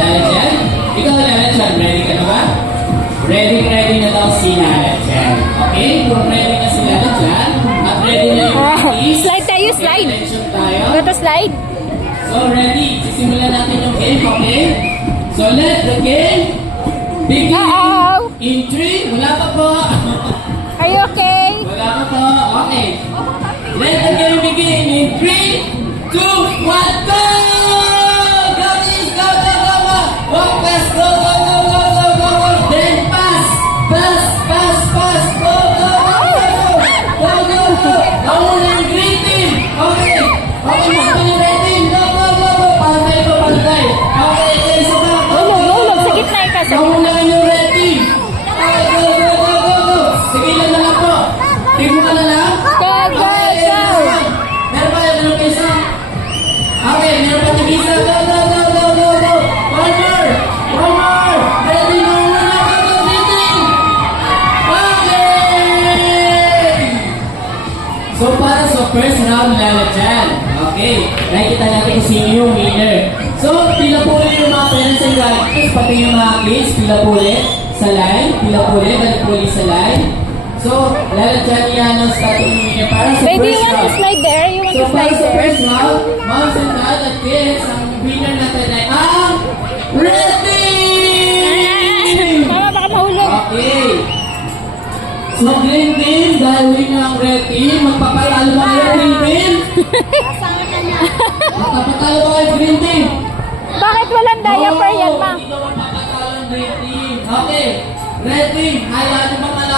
Lalajan? Ikaw, Lalajan, ready ka na ba? Ready na daw si Lalajan. Okay? Kung ready na si Lalajan, at ready na yung practice. Slide tayo, slide. Attention tayo. Go to slide. So, ready. Sisimulan natin yung game, okay? So, let the game begin. In 3, wala pa po. Are you okay? Wala pa po. Okay. Let the game begin in 3, 2, 1, go! Go, please, go, go, go, go! Walk fast, go, go, go, go, go, go, go! Then pass! Pass, pass, pass! Go, go, go, go, go! Go, go, go! Nauna yung green team! Okay! Okay, nauna yung red team! Go, go, go, go! Pantay ko, pantay! Okay, okay, so go, go, go, Ulog, go! sa gitna ka. Nauna yung red team! Okay, go, go, go, go, go! Sige lang na lang po! Tingin mo ka na lang? Go, go, go! Meron pa isa? Okay, meron pa isa. Go, go, go, go, go, go! One more! One more! Ready na muna! Go, go, meeting! Okay! So, para sa first round, Lalajan. Okay, nakikita natin kung sino yung winner. So, pila po ulit yung mga parents and guardians, pati yung mga kids, pila po ulit sa line, balik po ulit sa line. So, Lalajan yan ang starting winner para sa Baby, you first want to round. slide there? You want So, to para slide sa there? first round, moms and dad at kids, ang winner natin ay ang Red Team! Mama, baka mahulog. Okay. So, Green Team, dahil winner ang Red Team, magpapatalo ba kayo, Green Team? Magpapatalo ba kayo, Green Team? Bakit walang diaper yan, ma? Hindi ka magpapatalo ng Red Team. Okay. Red Team, hayaan mo